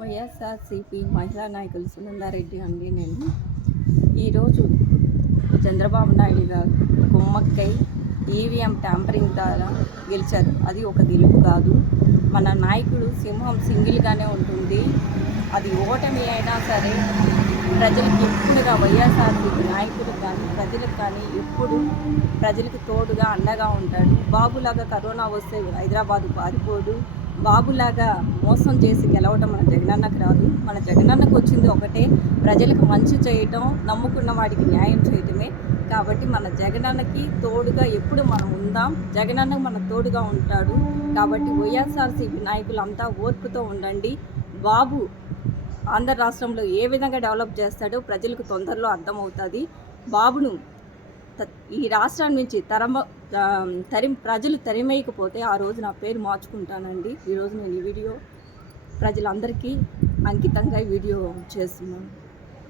వైఎస్ఆర్సీపీ మహిళా నాయకులు సునందారెడ్డి అండి. నేను ఈరోజు చంద్రబాబు నాయుడు గారు కుమ్మక్కై ఈవీఎం ట్యాంపరింగ్ ద్వారా గెలిచారు. అది ఒక గెలుపు కాదు. మన నాయకుడు సింహం సింగిల్గానే ఉంటుంది. అది ఓటమి అయినా సరే ప్రజలకు ఎప్పుడుగా వైఎస్ఆర్సీపీ నాయకులకు కానీ ప్రజలకు కానీ ఎప్పుడు ప్రజలకు తోడుగా అండగా ఉంటాడు. బాబులాగా కరోనా వస్తే హైదరాబాదు పారిపోడు. బాబులాగా మోసం చేసి గెలవటం మన జగనన్నకు రాదు. మన జగనన్నకు వచ్చింది ఒకటే, ప్రజలకు మంచి చేయటం, నమ్ముకున్న వాడికి న్యాయం చేయటమే. కాబట్టి మన జగనన్నకి తోడుగా ఎప్పుడు మనం ఉందాం. జగనన్న మన తోడుగా ఉంటాడు. కాబట్టి వైఎస్ఆర్సీపీ నాయకులంతా ఓర్పుతో ఉండండి. బాబు ఆంధ్ర రాష్ట్రంలో ఏ విధంగా డెవలప్ చేస్తాడో ప్రజలకు తొందరలో అర్థమవుతుంది. బాబును ఈ రాష్ట్రాన్ని నుంచి ప్రజలు తరిమేయకపోతే ఆ రోజు నా పేరు మార్చుకుంటానండి. ఈరోజు నేను ఈ వీడియో ప్రజలందరికీ అంకితంగా వీడియో చేస్తున్నాను.